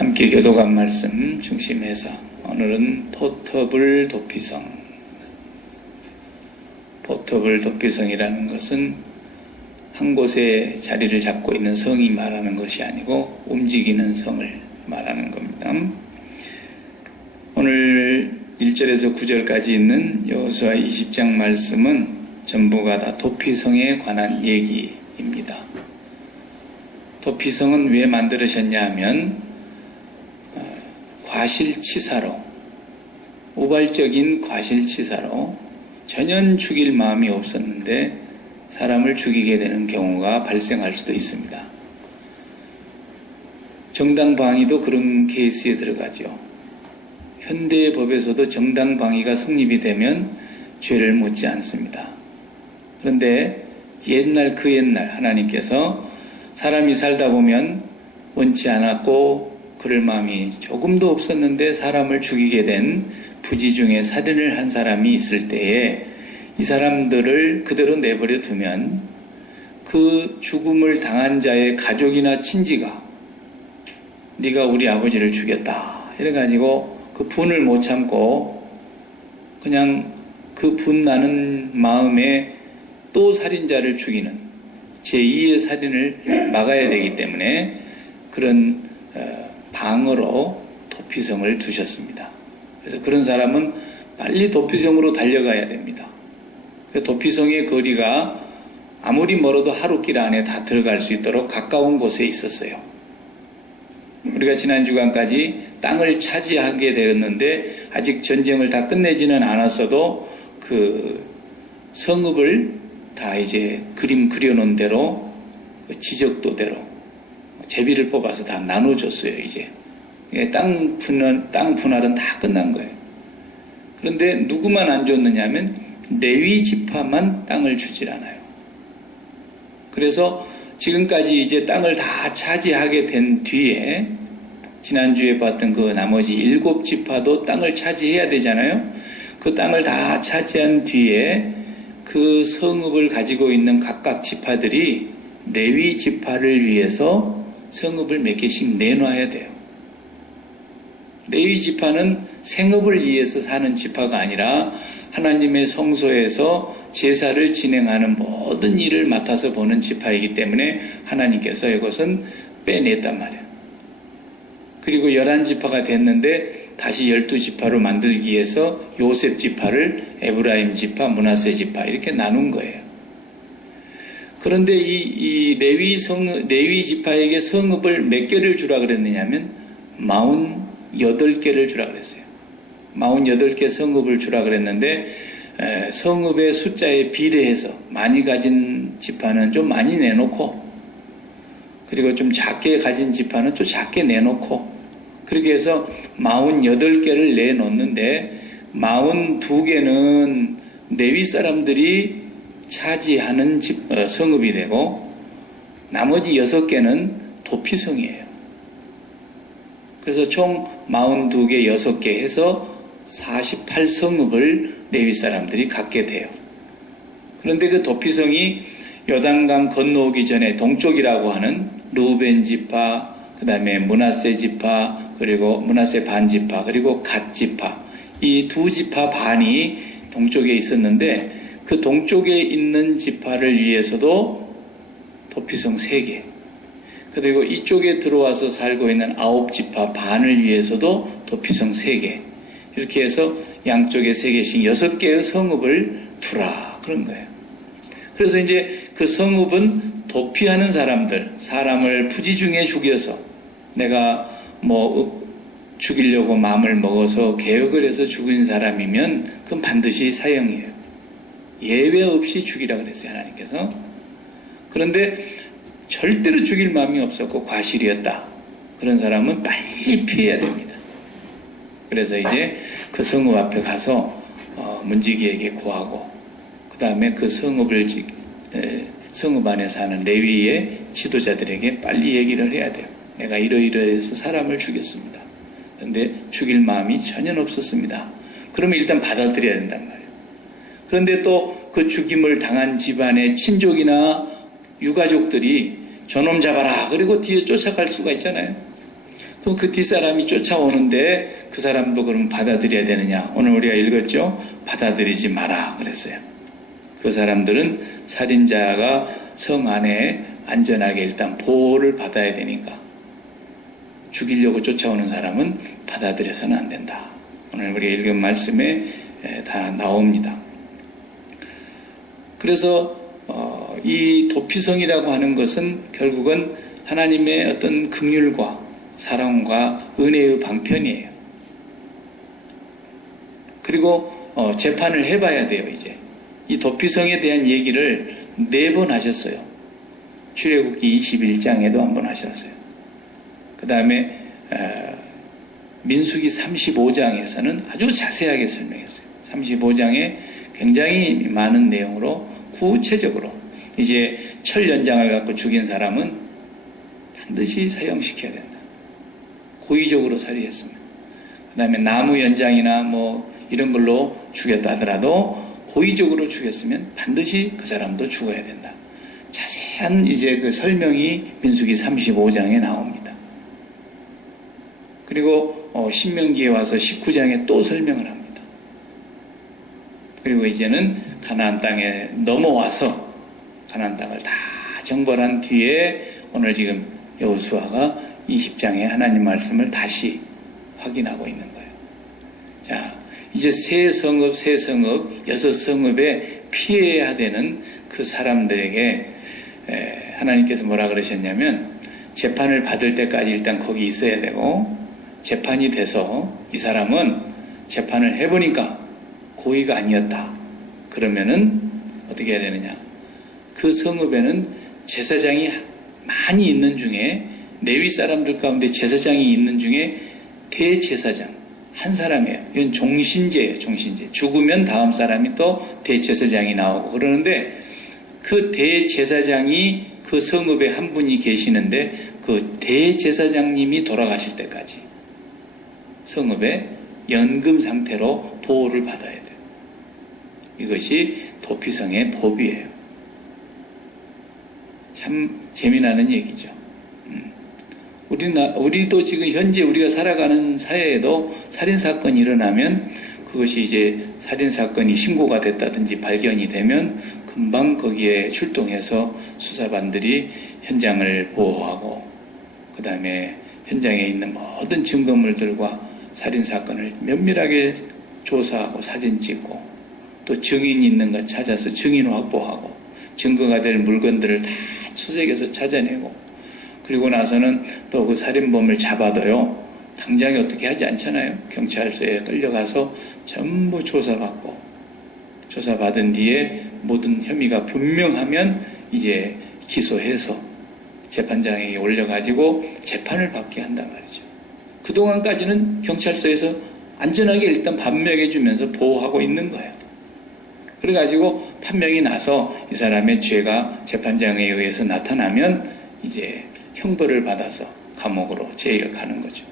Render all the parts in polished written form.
함께 교도관 말씀 중심해서 오늘은 포터블 도피성. 포터블 도피성이라는 것은 한 곳에 자리를 잡고 있는 성이 말하는 것이 아니고 움직이는 성을 말하는 겁니다. 오늘 1절에서 9절까지 있는 여호수아 20장 말씀은 전부가 다 도피성에 관한 얘기입니다. 도피성은 왜 만들으셨냐 하면 과실치사로, 우발적인 과실치사로 전혀 죽일 마음이 없었는데 사람을 죽이게 되는 경우가 발생할 수도 있습니다. 정당방위도 그런 케이스에 들어가죠. 현대법에서도 정당방위가 성립이 되면 죄를 묻지 않습니다. 그런데 옛날 하나님께서 사람이 살다 보면 원치 않았고 그럴 마음이 조금도 없었는데 사람을 죽이게 된 부지 중에 살인을 한 사람이 있을 때에 이 사람들을 그대로 내버려 두면 그 죽음을 당한 자의 가족이나 친지가 네가 우리 아버지를 죽였다 이래가지고 그 분을 못 참고 그냥 그 분나는 마음에 또 살인자를 죽이는 제2의 살인을 막아야 되기 때문에 그런 방어로 도피성을 두셨습니다. 그래서 그런 사람은 빨리 도피성으로 달려가야 됩니다. 그래서 도피성의 거리가 아무리 멀어도 하루길 안에 다 들어갈 수 있도록 가까운 곳에 있었어요. 우리가 지난 주간까지 땅을 차지하게 되었는데 아직 전쟁을 다 끝내지는 않았어도 그 성읍을 다 이제 그림 그려놓은 대로 그 지적도대로 제비를 뽑아서 다 나눠줬어요. 이제 땅 분할은 다 끝난 거예요. 그런데 누구만 안 줬느냐 하면 레위 지파만 땅을 주질 않아요. 그래서 지금까지 이제 땅을 다 차지하게 된 뒤에 지난주에 봤던 그 나머지 7지파도 땅을 차지해야 되잖아요. 그 땅을 다 차지한 뒤에 그 성읍을 가지고 있는 각각 지파들이 레위 지파를 위해서 성읍을 몇 개씩 내놔야 돼요. 레위 지파는 생업을 위해서 사는 지파가 아니라 하나님의 성소에서 제사를 진행하는 모든 일을 맡아서 보는 지파이기 때문에 하나님께서 이것은 빼냈단 말이에요. 그리고 11지파가 됐는데 다시 12지파로 만들기 위해서 요셉 지파를 에브라임 지파, 므낫세 지파 이렇게 나눈 거예요. 그런데 이 레위 지파에게 성읍을 몇 개를 주라 그랬느냐면 48개를 주라 그랬어요. 48개 성읍을 주라 그랬는데 성읍의 숫자에 비례해서 많이 가진 지파는 좀 많이 내놓고 그리고 좀 작게 가진 지파는 좀 작게 내놓고 그렇게 해서 48개를 내놓는데 42개는 레위 사람들이 차지하는 성읍이 되고 나머지 6개는 도피성이에요. 그래서 총 42개, 6개 해서 48성읍을 레위 사람들이 갖게 돼요. 그런데 그 도피성이 요단강 건너오기 전에 동쪽이라고 하는 르우벤 지파, 그 다음에 므낫세 지파, 그리고 므낫세 반 지파, 그리고 갓 지파 이 두 지파 반이 동쪽에 있었는데 그 동쪽에 있는 지파를 위해서도 도피성 3개 그리고 이쪽에 들어와서 살고 있는 9지파 반을 위해서도 도피성 3개 이렇게 해서 양쪽에 3개씩 6개의 성읍을 두라 그런 거예요. 그래서 이제 그 성읍은 도피하는 사람을 부지 중에 죽여서 내가 죽이려고 마음을 먹어서 계획을 해서 죽인 사람이면 그건 반드시 사형이에요. 예외 없이 죽이라 그랬어요, 하나님께서. 그런데 절대로 죽일 마음이 없었고 과실이었다. 그런 사람은 빨리 피해야 됩니다. 그래서 이제 그 성읍 앞에 가서 문지기에게 구하고 그 다음에 그 성읍 안에 사는 레위의 지도자들에게 빨리 얘기를 해야 돼요. 내가 이러이러해서 사람을 죽였습니다. 그런데 죽일 마음이 전혀 없었습니다. 그러면 일단 받아들여야 된단 말이에요. 그런데 또 그 죽임을 당한 집안의 친족이나 유가족들이 저놈 잡아라 그리고 뒤에 쫓아갈 수가 있잖아요. 그럼 그 뒷사람이 쫓아오는데 그 사람도 그럼 받아들여야 되느냐? 오늘 우리가 읽었죠? 받아들이지 마라 그랬어요. 그 사람들은 살인자가 성 안에 안전하게 일단 보호를 받아야 되니까 죽이려고 쫓아오는 사람은 받아들여서는 안 된다. 오늘 우리가 읽은 말씀에 다 나옵니다. 그래서 이 도피성이라고 하는 것은 결국은 하나님의 어떤 긍휼과 사랑과 은혜의 방편이에요. 그리고 재판을 해봐야 돼요. 이제 이 도피성에 대한 얘기를 4번 하셨어요. 출애굽기 21장에도 한 번 하셨어요. 그 다음에 민수기 35장에서는 아주 자세하게 설명했어요. 35장에 굉장히 많은 내용으로 구체적으로 이제 철 연장을 갖고 죽인 사람은 반드시 사형시켜야 된다. 고의적으로 살해했으면. 그 다음에 나무 연장이나 뭐 이런 걸로 죽였다 하더라도 고의적으로 죽였으면 반드시 그 사람도 죽어야 된다. 자세한 이제 그 설명이 민수기 35장에 나옵니다. 그리고 신명기에 와서 19장에 또 설명을 합니다. 그리고 이제는 가나안 땅에 넘어와서 가나안 땅을 다 정벌한 뒤에 오늘 지금 여호수아가 20장에 하나님 말씀을 다시 확인하고 있는 거예요. 자, 이제 세 성읍, 6성읍에 피해야 되는 그 사람들에게 하나님께서 뭐라 그러셨냐면 재판을 받을 때까지 일단 거기 있어야 되고 재판이 돼서 이 사람은 재판을 해보니까 고의가 아니었다. 그러면은 어떻게 해야 되느냐. 그 성읍에는 제사장이 많이 있는 중에 레위 사람들 가운데 제사장이 있는 중에 대제사장 한 사람이에요. 이건 종신제예요. 종신제. 죽으면 다음 사람이 또 대제사장이 나오고 그러는데 그 대제사장이 그 성읍에 한 분이 계시는데 그 대제사장님이 돌아가실 때까지 성읍에 연금 상태로 보호를 받아야 돼요. 이것이 도피성의 법이에요. 참 재미나는 얘기죠. 우리도 지금 현재 우리가 살아가는 사회에도 살인사건이 일어나면 그것이 이제 살인사건이 신고가 됐다든지 발견이 되면 금방 거기에 출동해서 수사반들이 현장을 보호하고 그 다음에 현장에 있는 모든 증거물들과 살인사건을 면밀하게 조사하고 사진 찍고 또 증인이 있는 것 찾아서 증인 확보하고 증거가 될 물건들을 다 수색해서 찾아내고 그리고 나서는 또 그 살인범을 잡아도요 당장에 어떻게 하지 않잖아요. 경찰서에 끌려가서 전부 조사받은 뒤에 모든 혐의가 분명하면 이제 기소해서 재판장에게 올려가지고 재판을 받게 한단 말이죠. 그동안까지는 경찰서에서 안전하게 일단 판명해주면서 보호하고 있는 거예요. 그래가지고 판명이 나서 이 사람의 죄가 재판장에 의해서 나타나면 이제 형벌을 받아서 감옥으로 재의를 가는 거죠.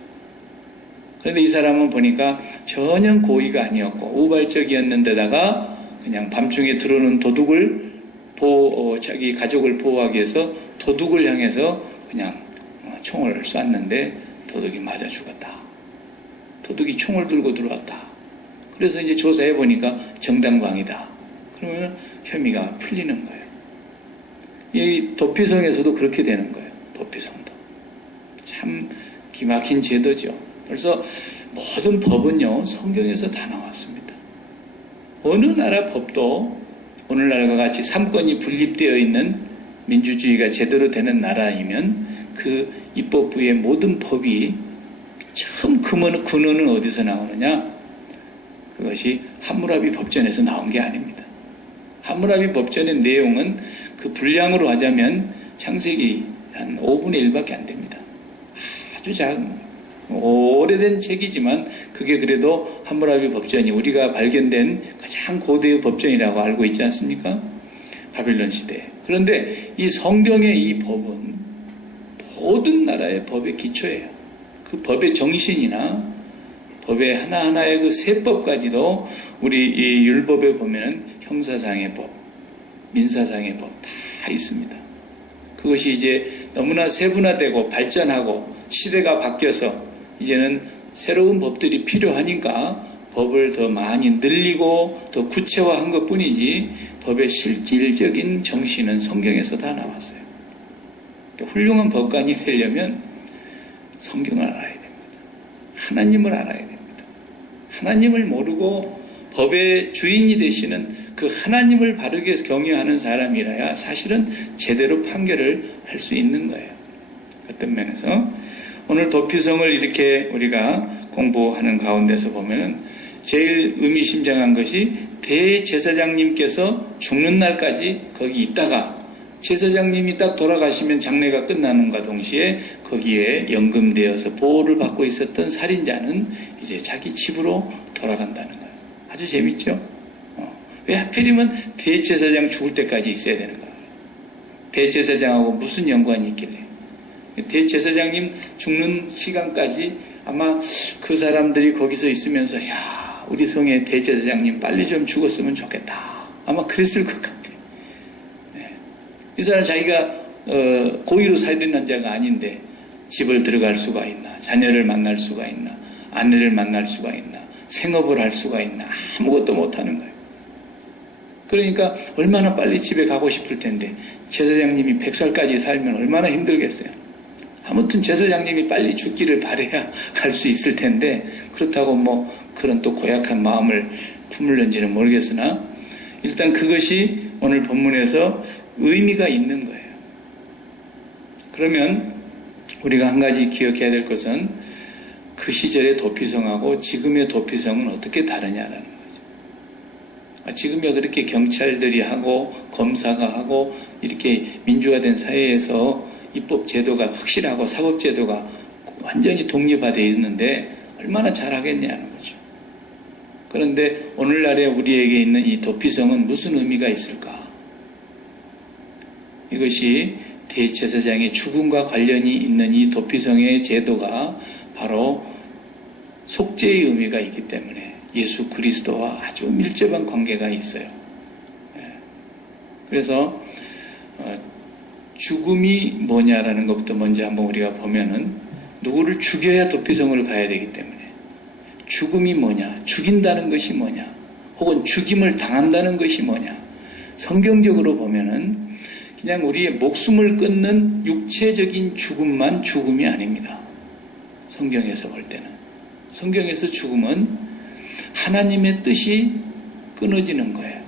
그런데 이 사람은 보니까 전혀 고의가 아니었고 우발적이었는데다가 그냥 밤중에 들어오는 도둑을 자기 가족을 보호하기 위해서 도둑을 향해서 그냥 총을 쐈는데 도둑이 맞아 죽었다. 도둑이 총을 들고 들어왔다. 그래서 이제 조사해 보니까 정당방위다. 그러면 혐의가 풀리는 거예요. 이 도피성에서도 그렇게 되는 거예요. 도피성도. 참 기막힌 제도죠. 그래서 모든 법은요, 성경에서 다 나왔습니다. 어느 나라 법도 오늘날과 같이 삼권이 분립되어 있는 민주주의가 제대로 되는 나라이면 그 입법부의 모든 법이 처음 근원은 어디서 나오느냐? 그것이 함무라비 법전에서 나온 게 아닙니다. 함무라비 법전의 내용은 그 분량으로 하자면 창세기 한 5분의 1밖에 안 됩니다. 아주 작은 오래된 책이지만 그게 그래도 함무라비 법전이 우리가 발견된 가장 고대의 법전이라고 알고 있지 않습니까? 바빌론 시대에. 그런데 이 성경의 이 법은 모든 나라의 법의 기초예요. 그 법의 정신이나 법의 하나하나의 그 세법까지도 우리 이 율법에 보면은 형사상의 법, 민사상의 법 다 있습니다. 그것이 이제 너무나 세분화되고 발전하고 시대가 바뀌어서 이제는 새로운 법들이 필요하니까 법을 더 많이 늘리고 더 구체화한 것뿐이지 법의 실질적인 정신은 성경에서 다 나왔어요. 훌륭한 법관이 되려면 성경을 알아야 됩니다. 하나님을 알아야 됩니다. 하나님을 모르고 법의 주인이 되시는 그 하나님을 바르게 경외하는 사람이라야 사실은 제대로 판결을 할 수 있는 거예요. 어떤 면에서 오늘 도피성을 이렇게 우리가 공부하는 가운데서 보면은 제일 의미심장한 것이 대제사장님께서 죽는 날까지 거기 있다가 제사장님이 딱 돌아가시면 장례가 끝나는과 동시에 거기에 연금되어서 보호를 받고 있었던 살인자는 이제 자기 집으로 돌아간다는 거예요. 아주 재밌죠? 왜 하필이면 대제사장 죽을 때까지 있어야 되는 거예요? 대제사장하고 무슨 연관이 있길래? 대제사장님 죽는 시간까지 아마 그 사람들이 거기서 있으면서 야, 우리 성의 대제사장님 빨리 좀 죽었으면 좋겠다. 아마 그랬을 것 같아요. 이 사람 자기가 고의로 살인한 자가 아닌데 집을 들어갈 수가 있나, 자녀를 만날 수가 있나, 아내를 만날 수가 있나, 생업을 할 수가 있나, 아무것도 못하는 거예요. 그러니까 얼마나 빨리 집에 가고 싶을 텐데 제사장님이 100살까지 살면 얼마나 힘들겠어요. 아무튼 제사장님이 빨리 죽기를 바라야 갈 수 있을 텐데 그렇다고 뭐 그런 또 고약한 마음을 품을는지는 모르겠으나 일단 그것이 오늘 본문에서 의미가 있는 거예요. 그러면 우리가 한 가지 기억해야 될 것은 그 시절의 도피성하고 지금의 도피성은 어떻게 다르냐라는 거죠. 지금이 그렇게 경찰들이 하고 검사가 하고 이렇게 민주화된 사회에서 입법 제도가 확실하고 사법 제도가 완전히 독립화되어 있는데 얼마나 잘하겠냐는 거죠. 그런데 오늘날에 우리에게 있는 이 도피성은 무슨 의미가 있을까? 이것이 대제사장의 죽음과 관련이 있는 이 도피성의 제도가 바로 속죄의 의미가 있기 때문에 예수 그리스도와 아주 밀접한 관계가 있어요. 그래서 죽음이 뭐냐라는 것부터 먼저 한번 우리가 보면은 누구를 죽여야 도피성을 가야 되기 때문에 죽음이 뭐냐, 죽인다는 것이 뭐냐, 혹은 죽임을 당한다는 것이 뭐냐. 성경적으로 보면은 그냥 우리의 목숨을 끊는 육체적인 죽음만 죽음이 아닙니다. 성경에서 볼 때는. 성경에서 죽음은 하나님의 뜻이 끊어지는 거예요.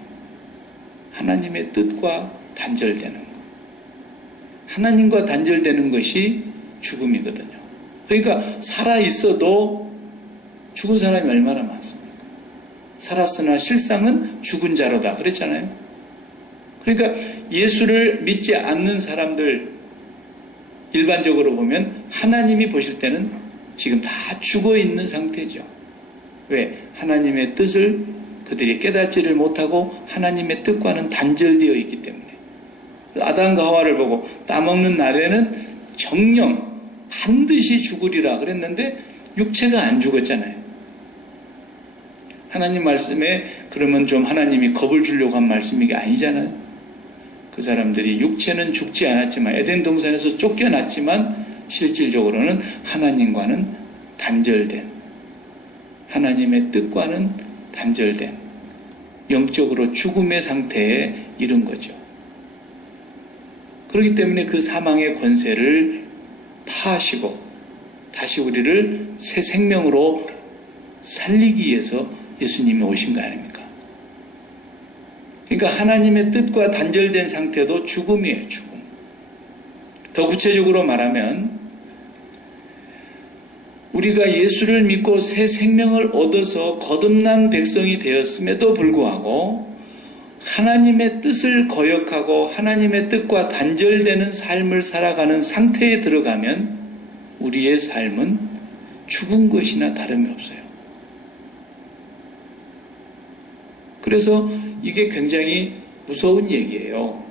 하나님의 뜻과 단절되는 거. 하나님과 단절되는 것이 죽음이거든요. 그러니까 살아있어도 죽은 사람이 얼마나 많습니까? 살았으나 실상은 죽은 자로다. 그랬잖아요. 그러니까 예수를 믿지 않는 사람들 일반적으로 보면 하나님이 보실 때는 지금 다 죽어 있는 상태죠. 왜? 하나님의 뜻을 그들이 깨닫지를 못하고 하나님의 뜻과는 단절되어 있기 때문에. 아담과 하와를 보고 따먹는 날에는 정령 반드시 죽으리라 그랬는데 육체가 안 죽었잖아요. 하나님 말씀에 그러면 좀 하나님이 겁을 주려고 한 말씀이 아니잖아요. 그 사람들이 육체는 죽지 않았지만 에덴 동산에서 쫓겨났지만 실질적으로는 하나님과는 단절된, 하나님의 뜻과는 단절된 영적으로 죽음의 상태에 이른 거죠. 그렇기 때문에 그 사망의 권세를 파하시고 다시 우리를 새 생명으로 살리기 위해서 예수님이 오신 거 아닙니까? 그러니까 하나님의 뜻과 단절된 상태도 죽음이에요, 죽음. 더 구체적으로 말하면 우리가 예수를 믿고 새 생명을 얻어서 거듭난 백성이 되었음에도 불구하고 하나님의 뜻을 거역하고 하나님의 뜻과 단절되는 삶을 살아가는 상태에 들어가면 우리의 삶은 죽은 것이나 다름이 없어요. 그래서 이게 굉장히 무서운 얘기예요.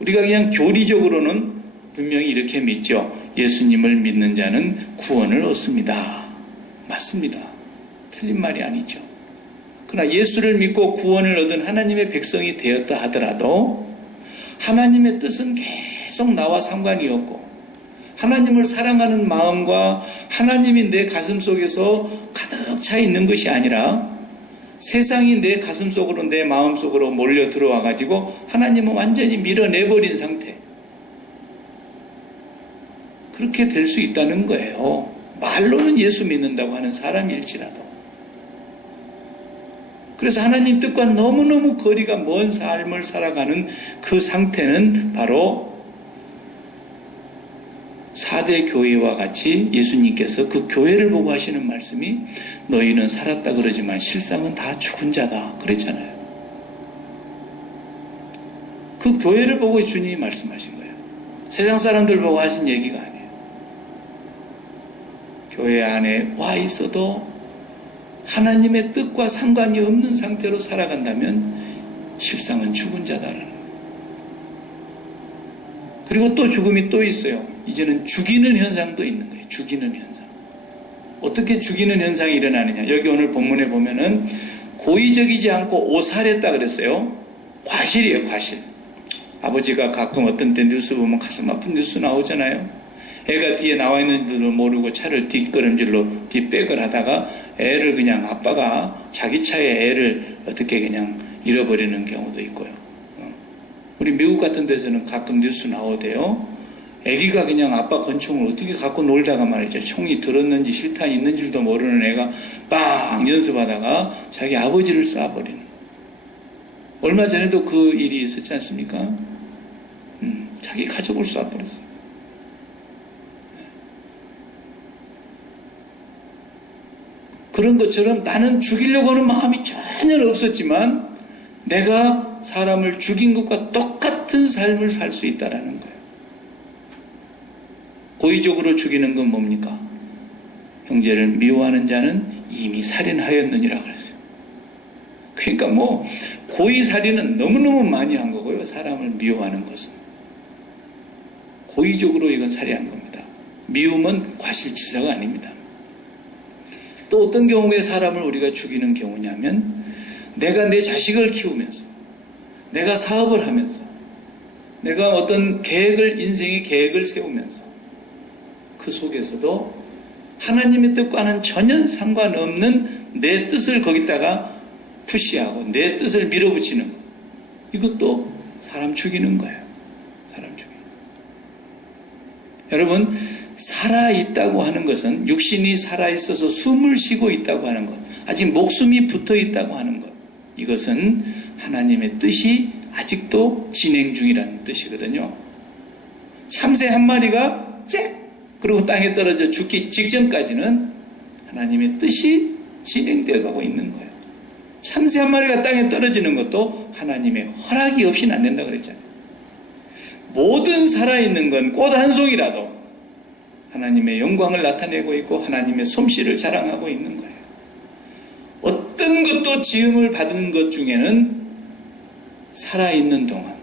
우리가 그냥 교리적으로는 분명히 이렇게 믿죠. 예수님을 믿는 자는 구원을 얻습니다. 맞습니다. 틀린 말이 아니죠. 그러나 예수를 믿고 구원을 얻은 하나님의 백성이 되었다 하더라도 하나님의 뜻은 계속 나와 상관이 없고 하나님을 사랑하는 마음과 하나님이 내 가슴 속에서 가득 차 있는 것이 아니라 세상이 내 가슴 속으로 내 마음 속으로 몰려 들어와 가지고 하나님은 완전히 밀어내버린 상태. 그렇게 될 수 있다는 거예요. 말로는 예수 믿는다고 하는 사람일지라도. 그래서 하나님 뜻과 너무너무 거리가 먼 삶을 살아가는 그 상태는 바로 4대 교회와 같이 예수님께서 그 교회를 보고 하시는 말씀이 너희는 살았다 그러지만 실상은 다 죽은 자다 그랬잖아요. 그 교회를 보고 주님이 말씀하신 거예요. 세상 사람들 보고 하신 얘기가 아니에요. 교회 안에 와 있어도 하나님의 뜻과 상관이 없는 상태로 살아간다면 실상은 죽은 자다라는 거예요. 그리고 또 죽음이 또 있어요. 이제는 죽이는 현상도 있는 거예요. 죽이는 현상. 어떻게 죽이는 현상이 일어나느냐. 여기 오늘 본문에 보면은 고의적이지 않고 오살했다 그랬어요. 과실이에요, 과실. 아버지가 가끔 어떤 때 뉴스 보면 가슴 아픈 뉴스 나오잖아요. 애가 뒤에 나와 있는 줄도 모르고 차를 뒷걸음질로 뒷백을 하다가 애를 그냥 아빠가 자기 차에 애를 어떻게 그냥 잃어버리는 경우도 있고요. 우리 미국 같은 데서는 가끔 뉴스 나오대요. 애기가 그냥 아빠 권총을 어떻게 갖고 놀다가 말이죠. 총이 들었는지 실탄이 있는 줄도 모르는 애가 빵 연습하다가 자기 아버지를 쏴버리는. 얼마 전에도 그 일이 있었지 않습니까? 자기 가족을 쏴버렸어요. 그런 것처럼 나는 죽이려고 하는 마음이 전혀 없었지만 내가 사람을 죽인 것과 똑같은 삶을 살 수 있다는 거예요. 고의적으로 죽이는 건 뭡니까? 형제를 미워하는 자는 이미 살인하였느니라 그랬어요. 그러니까 뭐 고의 살인은 너무너무 많이 한 거고요. 사람을 미워하는 것은. 고의적으로 이건 살해한 겁니다. 미움은 과실치사가 아닙니다. 또 어떤 경우에 사람을 우리가 죽이는 경우냐면 내가 내 자식을 키우면서 내가 사업을 하면서 내가 어떤 인생의 계획을 세우면서 그 속에서도 하나님의 뜻과는 전혀 상관없는 내 뜻을 거기다가 푸시하고 내 뜻을 밀어붙이는 것. 이것도 사람 죽이는 거예요. 사람 죽이는 거. 여러분, 살아있다고 하는 것은 육신이 살아있어서 숨을 쉬고 있다고 하는 것, 아직 목숨이 붙어있다고 하는 것, 이것은 하나님의 뜻이 아직도 진행 중이라는 뜻이거든요. 참새 한 마리가 짹 그리고 땅에 떨어져 죽기 직전까지는 하나님의 뜻이 진행되어 가고 있는 거예요. 참새 한 마리가 땅에 떨어지는 것도 하나님의 허락이 없이는 안 된다고 그랬잖아요. 모든 살아있는 건 꽃 한 송이라도 하나님의 영광을 나타내고 있고 하나님의 솜씨를 자랑하고 있는 거예요. 어떤 것도 지음을 받은 것 중에는 살아있는 동안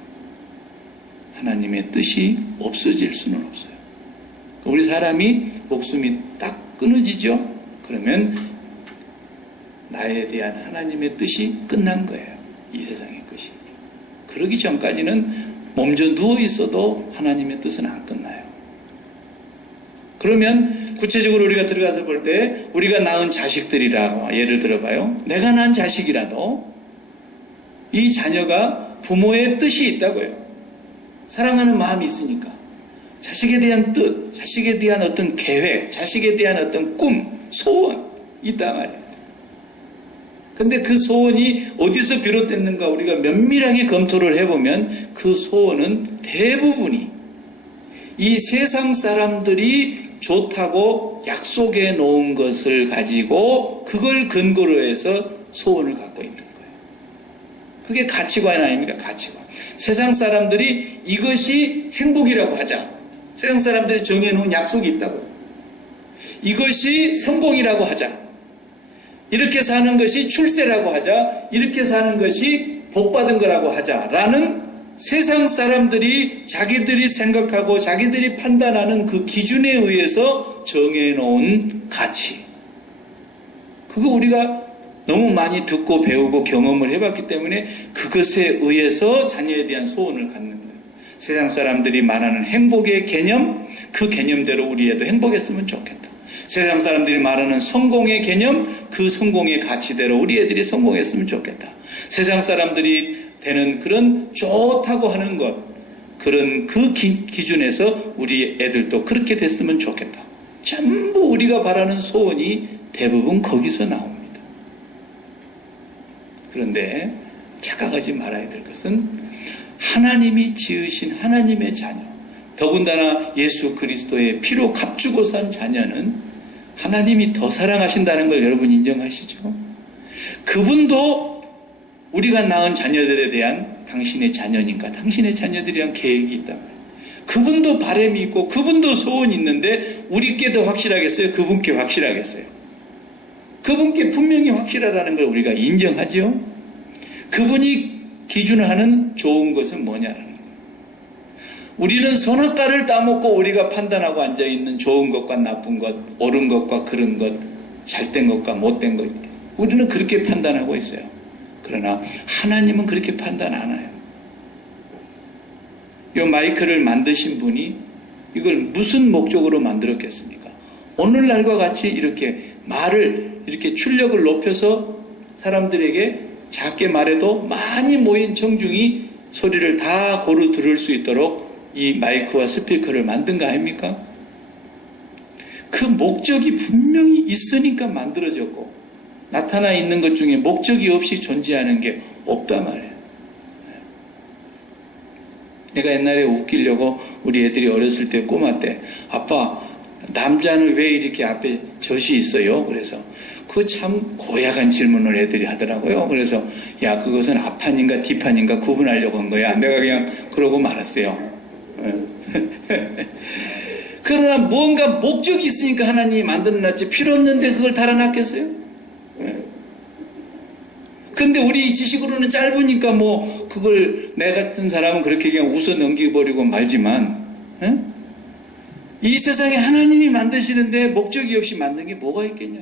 하나님의 뜻이 없어질 수는 없어요. 우리 사람이 목숨이 딱 끊어지죠? 그러면 나에 대한 하나님의 뜻이 끝난 거예요. 이 세상의 것이. 그러기 전까지는 몸져 누워 있어도 하나님의 뜻은 안 끝나요. 그러면 구체적으로 우리가 들어가서 볼 때 우리가 낳은 자식들이라고 예를 들어봐요. 내가 낳은 자식이라도 이 자녀가 부모의 뜻이 있다고요. 사랑하는 마음이 있으니까 자식에 대한 뜻, 자식에 대한 어떤 계획, 자식에 대한 어떤 꿈, 소원 있단 말이에요. 근데 그 소원이 어디서 비롯됐는가 우리가 면밀하게 검토를 해보면 그 소원은 대부분이 이 세상 사람들이 좋다고 약속해 놓은 것을 가지고 그걸 근거로 해서 소원을 갖고 있는 거예요. 그게 가치관 아닙니까? 가치관. 세상 사람들이 이것이 행복이라고 하자. 세상 사람들이 정해놓은 약속이 있다고요. 이것이 성공이라고 하자. 이렇게 사는 것이 출세라고 하자. 이렇게 사는 것이 복받은 거라고 하자라는 세상 사람들이 자기들이 생각하고 자기들이 판단하는 그 기준에 의해서 정해놓은 가치. 그거 우리가 너무 많이 듣고 배우고 경험을 해봤기 때문에 그것에 의해서 자녀에 대한 소원을 갖는 거예요. 세상 사람들이 말하는 행복의 개념, 그 개념대로 우리 애도 행복했으면 좋겠다. 세상 사람들이 말하는 성공의 개념, 그 성공의 가치대로 우리 애들이 성공했으면 좋겠다. 세상 사람들이 되는 그런 좋다고 하는 것, 그런 그 기준에서 우리 애들도 그렇게 됐으면 좋겠다. 전부 우리가 바라는 소원이 대부분 거기서 나옵니다. 그런데 착각하지 말아야 될 것은 하나님이 지으신 하나님의 자녀, 더군다나 예수 그리스도의 피로 값주고 산 자녀는 하나님이 더 사랑하신다는 걸 여러분 인정하시죠? 그분도 우리가 낳은 자녀들에 대한 당신의 자녀니까 당신의 자녀들에 대한 계획이 있단 말이에요. 그분도 바람이 있고 그분도 소원이 있는데 우리께 더 확실하겠어요? 그분께 확실하겠어요? 그분께 분명히 확실하다는 걸 우리가 인정하죠? 그분이 기준하는 좋은 것은 뭐냐라는 거예요. 우리는 선악과를 따먹고 우리가 판단하고 앉아있는 좋은 것과 나쁜 것, 옳은 것과 그른 것, 잘된 것과 못된 것, 우리는 그렇게 판단하고 있어요. 그러나 하나님은 그렇게 판단 안 해요. 이 마이크를 만드신 분이 이걸 무슨 목적으로 만들었겠습니까? 오늘날과 같이 이렇게 말을 이렇게 출력을 높여서 사람들에게 작게 말해도 많이 모인 청중이 소리를 다 고루 들을 수 있도록 이 마이크와 스피커를 만든 거 아닙니까? 그 목적이 분명히 있으니까 만들어졌고 나타나 있는 것 중에 목적이 없이 존재하는 게 없단 말이에요. 내가 옛날에 웃기려고 우리 애들이 어렸을 때 꼬마 때 아빠 남자는 왜 이렇게 앞에 젖이 있어요? 그래서 그 참 고약한 질문을 애들이 하더라고요. 그래서 야 그것은 앞판인가 뒷판인가 구분하려고 한 거야. 내가 그냥 그러고 말았어요. 그러나 무언가 목적이 있으니까 하나님이 만들어놨지 필요 없는데 그걸 달아놨겠어요? 근데 우리 지식으로는 짧으니까 뭐 그걸 내 같은 사람은 그렇게 그냥 웃어 넘겨버리고 말지만 이 세상에 하나님이 만드시는데 목적이 없이 만든 게 뭐가 있겠냐?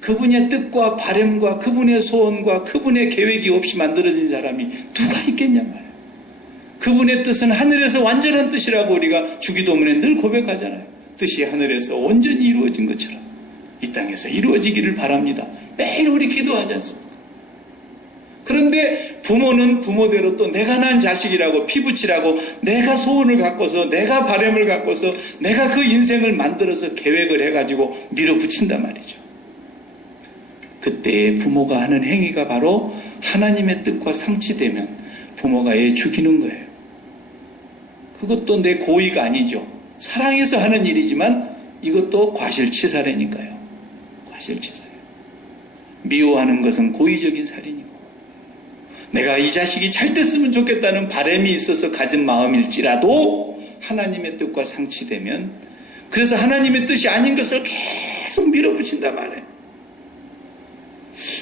그분의 뜻과 바람과 그분의 소원과 그분의 계획이 없이 만들어진 사람이 누가 있겠냐 말이에요. 그분의 뜻은 하늘에서 완전한 뜻이라고 우리가 주기도문에 늘 고백하잖아요. 뜻이 하늘에서 온전히 이루어진 것처럼 이 땅에서 이루어지기를 바랍니다. 매일 우리 기도하지 않습니까? 그런데 부모는 부모대로 또 내가 낳은 자식이라고 피부치라고 내가 소원을 갖고서 내가 바람을 갖고서 내가 그 인생을 만들어서 계획을 해가지고 밀어붙인단 말이죠. 그때 부모가 하는 행위가 바로 하나님의 뜻과 상치되면 부모가 애 죽이는 거예요. 그것도 내 고의가 아니죠. 사랑해서 하는 일이지만 이것도 과실치사례니까요. 과실치사례. 미워하는 것은 고의적인 살인이고 내가 이 자식이 잘 됐으면 좋겠다는 바람이 있어서 가진 마음일지라도 하나님의 뜻과 상치되면 그래서 하나님의 뜻이 아닌 것을 계속 밀어붙인단 말이에요.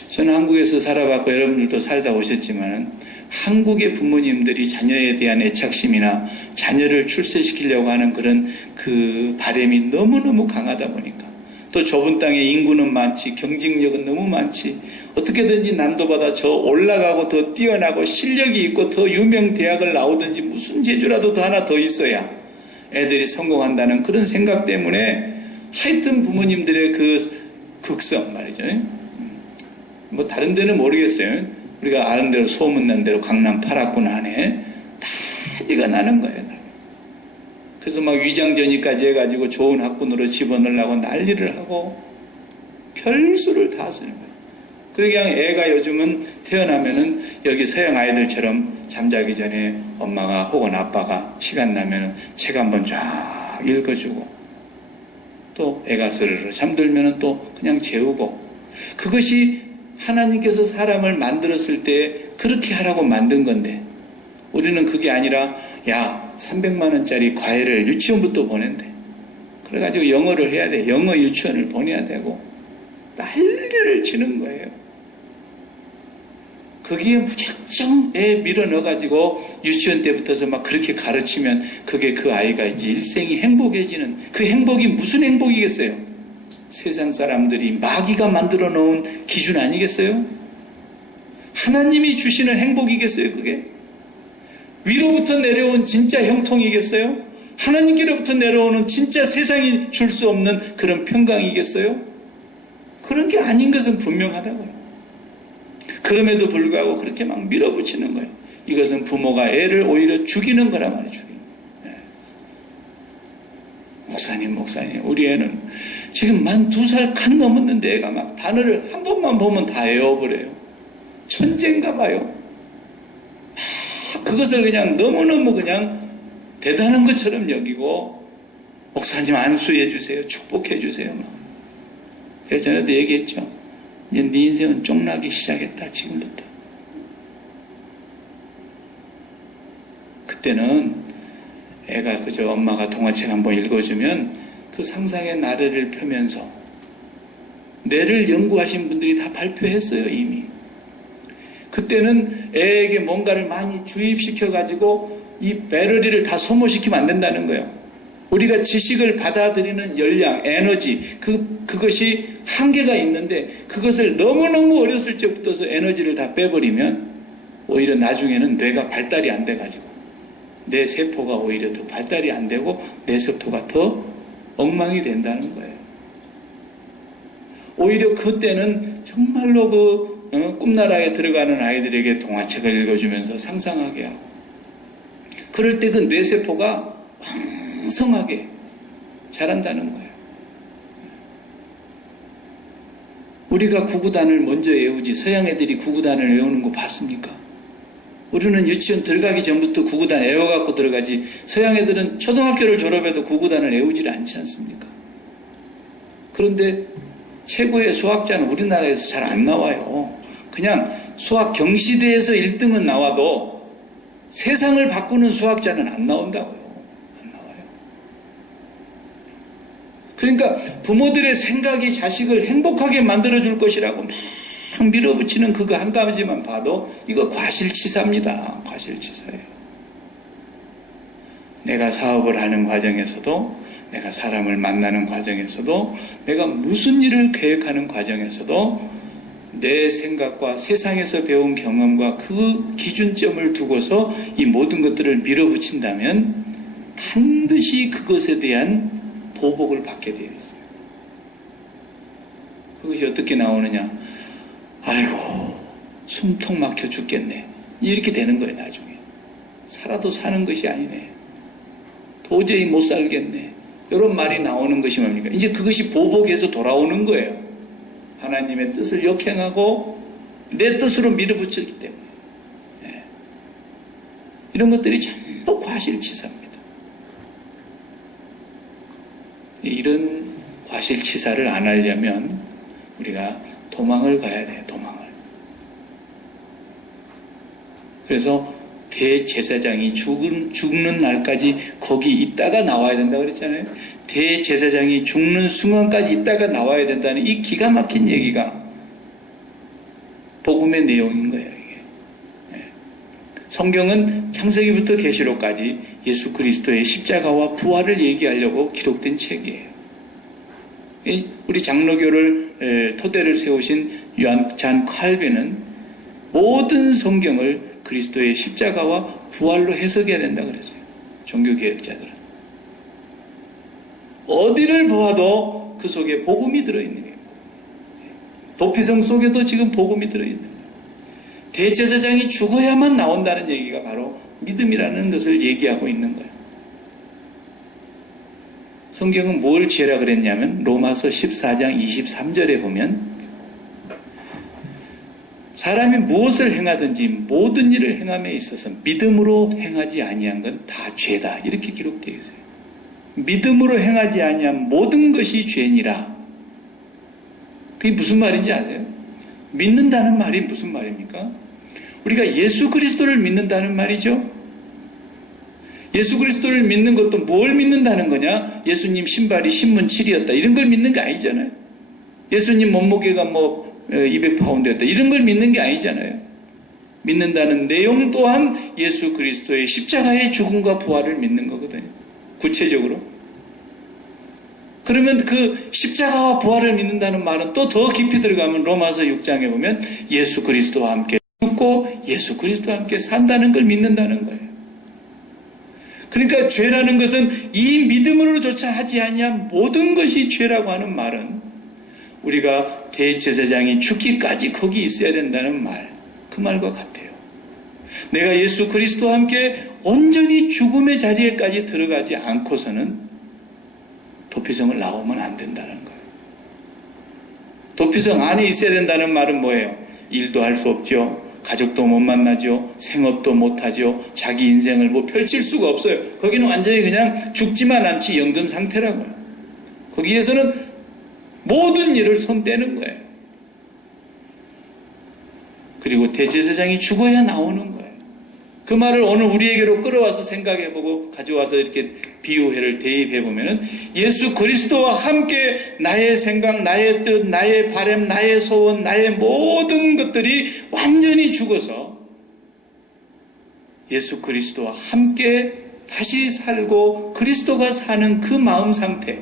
저는 한국에서 살아봤고 여러분들도 살다 오셨지만은 한국의 부모님들이 자녀에 대한 애착심이나 자녀를 출세시키려고 하는 그런 그 바람이 너무너무 강하다 보니까 또 좁은 땅에 인구는 많지 경쟁력은 너무 많지 어떻게든지 난도받아 저 올라가고 더 뛰어나고 실력이 있고 더 유명 대학을 나오든지 무슨 재주라도 더 하나 더 있어야 애들이 성공한다는 그런 생각 때문에 하여튼 부모님들의 그 극성 말이죠. 뭐 다른 데는 모르겠어요. 우리가 아는 대로 소문난 대로 강남 8학군 안에 난리가 나는 거예요. 그래서 막 위장전이까지 해가지고 좋은 학군으로 집어넣으려고 난리를 하고 별수를 다 쓰는 거예요. 그러니까 그냥 애가 요즘은 태어나면은 여기 서양 아이들처럼 잠자기 전에 엄마가 혹은 아빠가 시간 나면은 책 한번 쫙 읽어주고 또 애가 스르르 잠들면은 또 그냥 재우고 그것이 하나님께서 사람을 만들었을 때 그렇게 하라고 만든 건데 우리는 그게 아니라 야 300만 원짜리 과외를 유치원부터 보낸대. 그래가지고 영어를 해야 돼. 영어 유치원을 보내야 되고 난리를 치는 거예요. 거기에 무작정 애 밀어 넣어가지고 유치원 때부터서 막 그렇게 가르치면 그게 그 아이가 이제 일생이 행복해지는 그 행복이 무슨 행복이겠어요? 세상 사람들이 마귀가 만들어 놓은 기준 아니겠어요? 하나님이 주시는 행복이겠어요, 그게? 위로부터 내려온 진짜 형통이겠어요? 하나님께로부터 내려오는 진짜 세상이 줄 수 없는 그런 평강이겠어요? 그런 게 아닌 것은 분명하다고요. 그럼에도 불구하고 그렇게 막 밀어붙이는 거예요. 이것은 부모가 애를 오히려 죽이는 거라 말이에요. 죽이는 거예요. 목사님, 우리 애는 지금 만 2살 칸 넘었는데 애가 막 단어를 한 번만 보면 다 외워버려요. 천재인가 봐요. 그것을 그냥 너무너무 그냥 대단한 것처럼 여기고, 목사님 안수해 주세요. 축복해 주세요. 제가 전에도 얘기했죠. 이제 네 인생은 쫑나기 시작했다. 지금부터. 그때는 애가 그저 엄마가 동화책 한번 읽어주면 그 상상의 나래를 펴면서, 뇌를 연구하신 분들이 다 발표했어요. 이미. 그때는 애에게 뭔가를 많이 주입시켜가지고 이 배러리를 다 소모시키면 안 된다는 거예요. 우리가 지식을 받아들이는 열량, 에너지, 그것이 한계가 있는데, 그것을 너무너무 어렸을 적부터 에너지를 다 빼버리면 오히려 나중에는 뇌가 발달이 안 돼가지고 뇌 세포가 오히려 더 발달이 안 되고 뇌 세포가 더 엉망이 된다는 거예요. 오히려 그때는 정말로 꿈나라에 들어가는 아이들에게 동화책을 읽어주면서 상상하게 하고, 그럴 때 그 뇌세포가 왕성하게 자란다는 거예요. 우리가 구구단을 먼저 외우지 서양 애들이 구구단을 외우는 거 봤습니까? 우리는 유치원 들어가기 전부터 구구단 외워갖고 들어가지, 서양 애들은 초등학교를 졸업해도 구구단을 외우질 않지 않습니까? 그런데 최고의 수학자는 우리나라에서 잘 안 나와요. 그냥 수학 경시대에서 1등은 나와도 세상을 바꾸는 수학자는 안 나온다고요. 안 나와요. 그러니까 부모들의 생각이 자식을 행복하게 만들어줄 것이라고 막 밀어붙이는 그거 한 가지만 봐도 이거 과실치사입니다. 과실치사예요. 내가 사업을 하는 과정에서도, 내가 사람을 만나는 과정에서도, 내가 무슨 일을 계획하는 과정에서도 내 생각과 세상에서 배운 경험과 그 기준점을 두고서 이 모든 것들을 밀어붙인다면 반드시 그것에 대한 보복을 받게 되어 있어요. 그것이 어떻게 나오느냐? 아이고, 숨통 막혀 죽겠네. 이렇게 되는 거예요, 나중에. 살아도 사는 것이 아니네. 도저히 못 살겠네. 이런 말이 나오는 것이 뭡니까? 이제 그것이 보복해서 돌아오는 거예요. 하나님의 뜻을 역행하고 내 뜻으로 밀어붙였기 때문에. 네. 이런 것들이 전부 과실치사입니다. 이런 과실치사를 안 하려면 우리가 도망을 가야 돼요. 도망을. 그래서 대제사장이 죽는 날까지 거기 있다가 나와야 된다 그랬잖아요. 대제사장이 죽는 순간까지 있다가 나와야 된다는 이 기가 막힌 얘기가 복음의 내용인 거예요. 이게. 성경은 창세기부터 계시록까지 예수 그리스도의 십자가와 부활을 얘기하려고 기록된 책이에요. 우리 장로교를 토대를 세우신 잔 칼빈은 모든 성경을 그리스도의 십자가와 부활로 해석해야 된다 그랬어요. 종교개혁자들은. 어디를 보아도 그 속에 복음이 들어있는 거예요. 도피성 속에도 지금 복음이 들어있는 거예요. 대제사장이 죽어야만 나온다는 얘기가 바로 믿음이라는 것을 얘기하고 있는 거예요. 성경은 뭘 지으라 그랬냐면 로마서 14장 23절에 보면 사람이 무엇을 행하든지 모든 일을 행함에 있어서 믿음으로 행하지 아니한 건 다 죄다. 이렇게 기록되어 있어요. 믿음으로 행하지 아니한 모든 것이 죄니라. 그게 무슨 말인지 아세요? 믿는다는 말이 무슨 말입니까? 우리가 예수 그리스도를 믿는다는 말이죠. 예수 그리스도를 믿는 것도 뭘 믿는다는 거냐? 예수님 신발이 신문 7이었다. 이런 걸 믿는 게 아니잖아요. 예수님 몸무게가 200파운드였다. 이런 걸 믿는 게 아니잖아요. 믿는다는 내용 또한 예수 그리스도의 십자가의 죽음과 부활을 믿는 거거든요. 구체적으로. 그러면 그 십자가와 부활을 믿는다는 말은 또 더 깊이 들어가면 로마서 6장에 보면 예수 그리스도와 함께 죽고 예수 그리스도와 함께 산다는 걸 믿는다는 거예요. 그러니까 죄라는 것은 이 믿음으로조차 하지 아니한 모든 것이 죄라고 하는 말은 우리가 대제사장이 죽기까지 거기 있어야 된다는 말, 그 말과 같아요. 내가 예수 그리스도와 함께 온전히 죽음의 자리에까지 들어가지 않고서는 도피성을 나오면 안 된다는 거예요. 도피성 안에 있어야 된다는 말은 뭐예요? 일도 할 수 없죠. 가족도 못 만나죠. 생업도 못하죠. 자기 인생을 뭐 펼칠 수가 없어요. 거기는 완전히 그냥 죽지만 않지 연금 상태라고요. 거기에서는 모든 일을 손대는 거예요. 그리고 대제사장이 죽어야 나오는 거예요. 그 말을 오늘 우리에게로 끌어와서 생각해보고 가져와서 이렇게 비유회를 대입해보면은 예수 그리스도와 함께 나의 생각, 나의 뜻, 나의 바람, 나의 소원, 나의 모든 것들이 완전히 죽어서 예수 그리스도와 함께 다시 살고 그리스도가 사는 그 마음 상태,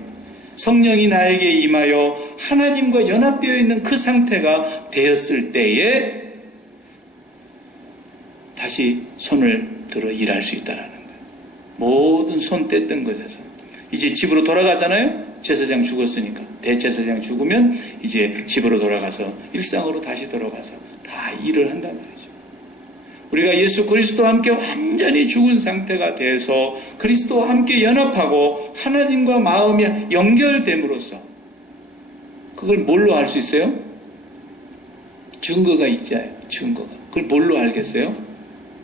성령이 나에게 임하여 하나님과 연합되어 있는 그 상태가 되었을 때에 다시 손을 들어 일할 수 있다는 거예요. 모든 손 뗐던 것에서 이제 집으로 돌아가잖아요. 제사장 죽었으니까. 대제사장 죽으면 이제 집으로 돌아가서 일상으로 다시 돌아가서 다 일을 한단 말이죠. 우리가 예수 그리스도와 함께 완전히 죽은 상태가 돼서 그리스도와 함께 연합하고 하나님과 마음이 연결됨으로써 그걸 뭘로 알 수 있어요? 증거가 있잖아요. 증거가. 그걸 뭘로 알겠어요?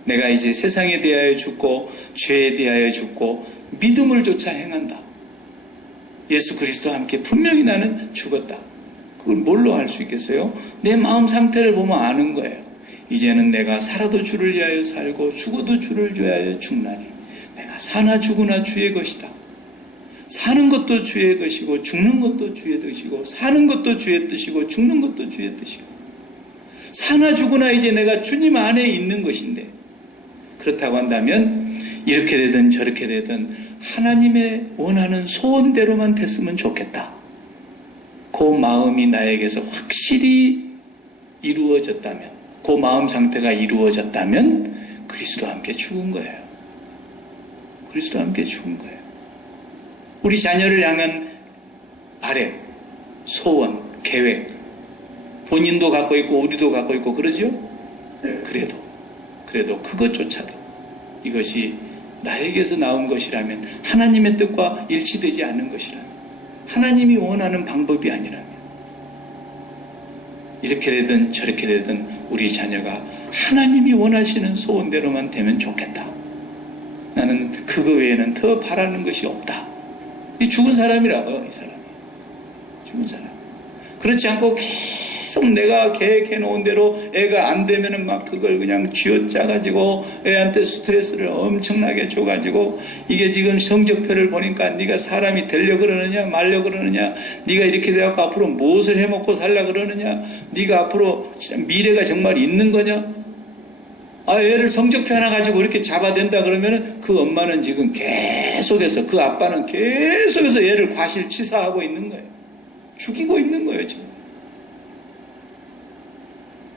내가 이제 세상에 대하여 죽고 죄에 대하여 죽고 믿음을 조차 행한다. 예수 그리스도와 함께 분명히 나는 죽었다. 그걸 뭘로 알 수 있겠어요? 내 마음 상태를 보면 아는 거예요. 이제는 내가 살아도 주를 위하여 살고 죽어도 주를 위하여 죽나니 내가 사나 죽으나 주의 것이다. 사는 것도 주의 것이고 죽는 것도 주의 뜻이고 사는 것도 주의 뜻이고 죽는 것도 주의 뜻이고 사나 죽으나 이제 내가 주님 안에 있는 것인데 그렇다고 한다면 이렇게 되든 저렇게 되든 하나님의 원하는 소원대로만 됐으면 좋겠다. 그 마음이 나에게서 확실히 이루어졌다면 그 마음 상태가 이루어졌다면 그리스도와 함께 죽은 거예요. 그리스도와 함께 죽은 거예요. 우리 자녀를 향한 바람, 소원, 계획 본인도 갖고 있고 우리도 갖고 있고 그러죠? 그래도 그것조차도 이것이 나에게서 나온 것이라면 하나님의 뜻과 일치되지 않는 것이라면 하나님이 원하는 방법이 아니라면 이렇게 되든 저렇게 되든 우리 자녀가 하나님이 원하시는 소원대로만 되면 좋겠다. 나는 그거 외에는 더 바라는 것이 없다. 이 죽은 사람이라고요. 이 사람이 죽은 사람. 그렇지 않고 계속 내가 계획해 놓은 대로 애가 안 되면은 막 그걸 그냥 쥐어짜가지고 애한테 스트레스를 엄청나게 줘가지고 이게 지금 성적표를 보니까 네가 사람이 되려 그러느냐 말려 그러느냐 네가 이렇게 돼갖고 앞으로 무엇을 해먹고 살려 그러느냐 네가 앞으로 미래가 정말 있는 거냐 애를 성적표 하나 가지고 이렇게 잡아댄다 그러면은 그 엄마는 지금 계속해서 그 아빠는 계속해서 애를 과실치사하고 있는 거예요. 죽이고 있는 거예요 지금.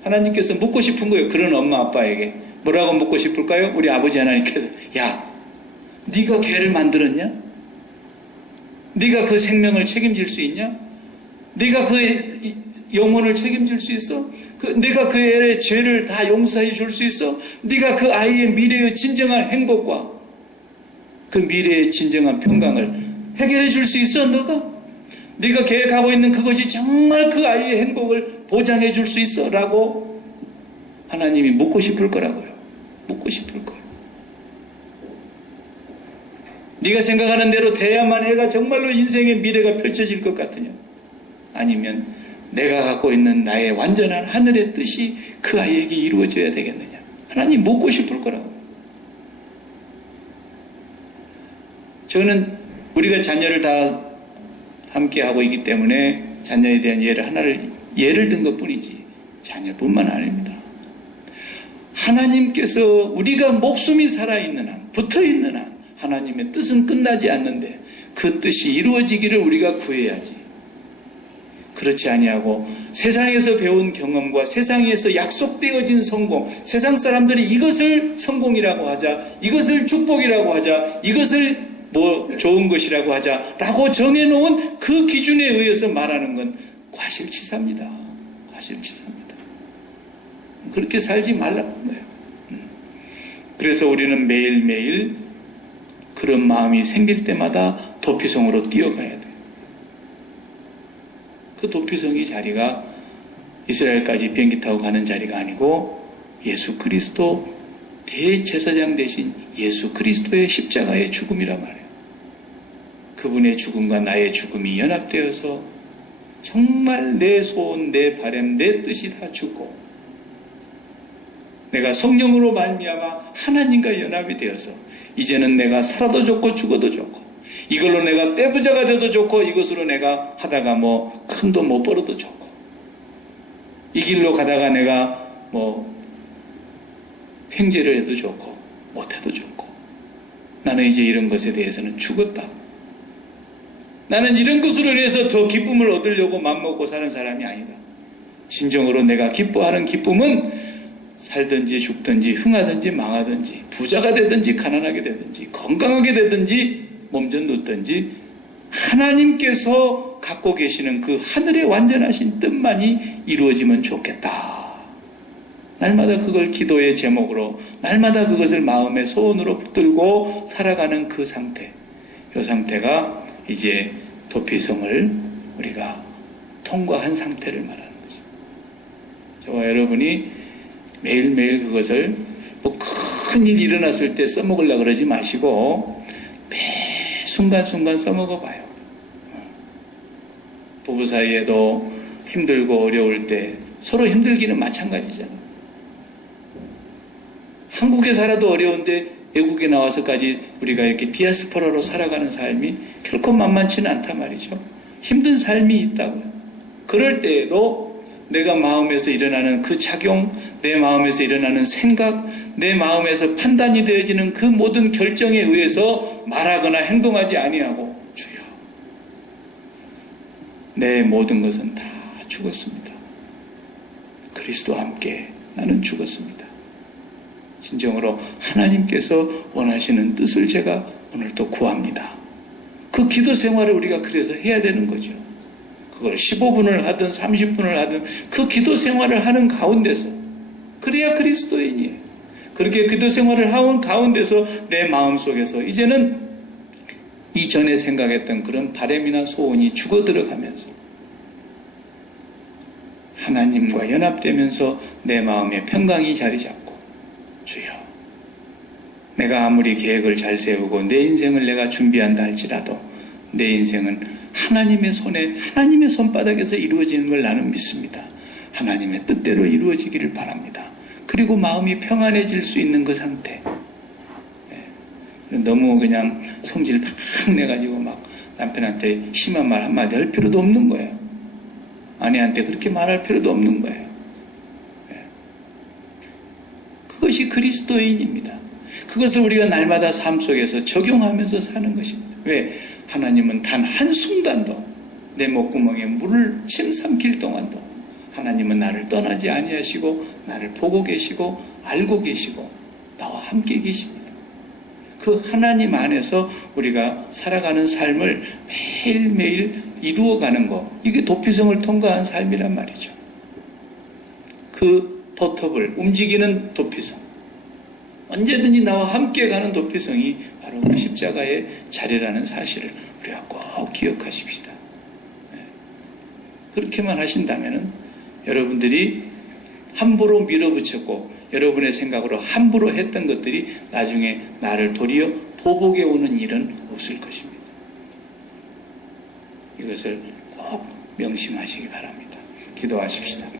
하나님께서 묻고 싶은 거예요. 그런 엄마 아빠에게. 뭐라고 묻고 싶을까요? 우리 아버지 하나님께서 야 네가 걔를 만들었냐? 네가 그 생명을 책임질 수 있냐? 네가 그 영혼을 책임질 수 있어? 네가 그 애의 죄를 다 용서해 줄 수 있어? 네가 그 아이의 미래의 진정한 행복과 그 미래의 진정한 평강을 해결해 줄 수 있어? 네가 계획하고 있는 그것이 정말 그 아이의 행복을 보장해 줄 수 있어? 라고 하나님이 묻고 싶을 거라고요. 묻고 싶을 거예요. 네가 생각하는 대로 돼야만 애가 정말로 인생의 미래가 펼쳐질 것 같으냐? 아니면 내가 갖고 있는 나의 완전한 하늘의 뜻이 그 아이에게 이루어져야 되겠느냐? 하나님 묻고 싶을 거라고요. 저는 우리가 자녀를 다 함께 하고 있기 때문에 자녀에 대한 예를 든 것뿐이지 자녀뿐만 아닙니다. 하나님께서 우리가 목숨이 살아있는 한, 붙어있는 한 하나님의 뜻은 끝나지 않는데 그 뜻이 이루어지기를 우리가 구해야지. 그렇지 아니하고 세상에서 배운 경험과 세상에서 약속되어진 성공, 세상 사람들이 이것을 성공이라고 하자, 이것을 축복이라고 하자, 이것을 뭐 좋은 것이라고 하자라고 정해놓은 그 기준에 의해서 말하는 건 과실치사입니다. 과실치사입니다. 그렇게 살지 말라는 거예요. 그래서 우리는 매일매일 그런 마음이 생길 때마다 도피성으로 뛰어가야 돼요. 그 도피성이 자리가 이스라엘까지 비행기 타고 가는 자리가 아니고 예수 그리스도 대제사장 대신 예수 그리스도의 십자가의 죽음이란 말이에요. 그분의 죽음과 나의 죽음이 연합되어서 정말 내 소원, 내 바람, 내 뜻이 다 죽고 내가 성령으로 말미암아 하나님과 연합이 되어서 이제는 내가 살아도 좋고 죽어도 좋고 이걸로 내가 떼부자가 돼도 좋고 이것으로 내가 하다가 뭐 큰 돈 못 벌어도 좋고 이 길로 가다가 내가 뭐 횡재를 해도 좋고 못해도 좋고 나는 이제 이런 것에 대해서는 죽었다. 나는 이런 것으로 인해서 더 기쁨을 얻으려고 맘먹고 사는 사람이 아니다. 진정으로 내가 기뻐하는 기쁨은 살든지 죽든지 흥하든지 망하든지 부자가 되든지 가난하게 되든지 건강하게 되든지 몸져 눕든지 하나님께서 갖고 계시는 그 하늘의 완전하신 뜻만이 이루어지면 좋겠다. 날마다 그걸 기도의 제목으로 날마다 그것을 마음의 소원으로 붙들고 살아가는 그 상태, 이 상태가 이제 도피성을 우리가 통과한 상태를 말하는 거죠. 저와 여러분이 매일매일 그것을 뭐 큰일 일어났을 때 써먹으려고 그러지 마시고 매 순간순간 써먹어 봐요. 부부 사이에도 힘들고 어려울 때 서로 힘들기는 마찬가지잖아요. 한국에 살아도 어려운데 외국에 나와서까지 우리가 이렇게 디아스포라로 살아가는 삶이 결코 만만치는 않단 말이죠. 힘든 삶이 있다고요. 그럴 때에도 내가 마음에서 일어나는 그 작용, 내 마음에서 일어나는 생각, 내 마음에서 판단이 되어지는 그 모든 결정에 의해서 말하거나 행동하지 아니하고 주여, 내 모든 것은 다 죽었습니다. 그리스도와 함께 나는 죽었습니다. 진정으로 하나님께서 원하시는 뜻을 제가 오늘 또 구합니다. 그 기도 생활을 우리가 그래서 해야 되는 거죠. 그걸 15분을 하든 30분을 하든 그 기도 생활을 하는 가운데서 그래야 그리스도인이에요. 그렇게 기도 생활을 하는 가운데서 내 마음속에서 이제는 이전에 생각했던 그런 바람이나 소원이 죽어 들어가면서 하나님과 연합되면서 내 마음에 평강이 자리 잡고 주여, 내가 아무리 계획을 잘 세우고 내 인생을 내가 준비한다 할지라도 내 인생은 하나님의 손에, 하나님의 손바닥에서 이루어지는 걸 나는 믿습니다. 하나님의 뜻대로 이루어지기를 바랍니다. 그리고 마음이 평안해질 수 있는 그 상태. 너무 그냥 성질 팍 내가지고 막 남편한테 심한 말 한마디 할 필요도 없는 거예요. 아내한테 그렇게 말할 필요도 없는 거예요. 그것이 그리스도인입니다. 그것을 우리가 날마다 삶 속에서 적용하면서 사는 것입니다. 왜? 하나님은 단 한순간도 내 목구멍에 물을 침 삼킬 동안도 하나님은 나를 떠나지 아니하시고 나를 보고 계시고 알고 계시고 나와 함께 계십니다. 그 하나님 안에서 우리가 살아가는 삶을 매일매일 이루어가는 것, 이게 도피성을 통과한 삶이란 말이죠. 그 버터블, 움직이는 도피성, 언제든지 나와 함께 가는 도피성이 바로 그 십자가의 자리라는 사실을 우리가 꼭 기억하십시다. 그렇게만 하신다면 여러분들이 함부로 밀어붙였고 여러분의 생각으로 함부로 했던 것들이 나중에 나를 도리어 보복해 오는 일은 없을 것입니다. 이것을 꼭 명심하시기 바랍니다. 기도하십시다.